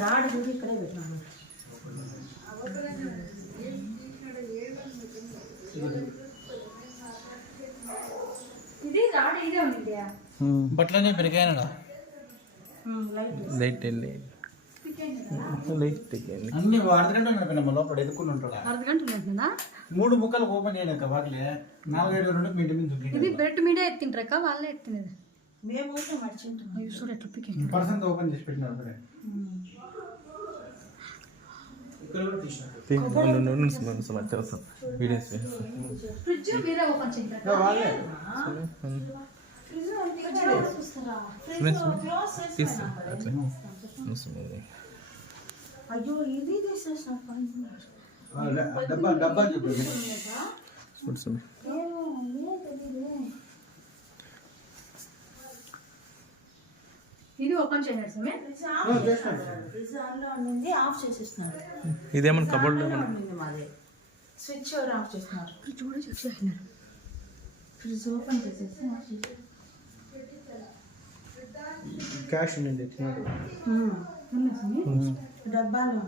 రాడు చూసి ఇక్కడే పెట్టినాను. ఇది రాడు ఇదే ఉంది. బట్టలనే పెరిగాయనడా లైట్ వెళ్ళి అన్ని అర్ధగంట నడిపిన లోపల ఎదుర్కొని ఉంటాడు. అర్ధగంట ఉంటుందా? 3 ముక్కలు ఓపెన్ చేయలేక వాటిలే 4-5 మీ ఇంటి మీద ఇది బెడ్ మీదే ఎత్తింటారక వాళ్ళే ఎత్తినది. మేము మర్చింటాం. చూడు ఎట్లా పిక్కింగ్ పర్సన్ ఓపెన్ చేసి పెట్టినారు అక్కడే. ఫ్రిడ్జ్ మీరే ఓపెన్ చేయండి. వాళ్ళే అయ్యో ఇది తీసేసిన డబ్బా చూపి. ఇది ఓపెన్ చేయండి. ఆఫ్ చేసేస్తున్నారు. ఇదేమన్నా కబోర్డ్ మాది స్విచ్ ఎవరు ఆఫ్ చేస్తున్నారు. ఫ్రిడ్జ్ కూడా చెక్ చేసినారు. ఫ్రిడ్జ్ ఓపెన్ చేసేసి క్యాష్ ఉంది డబ్బాలు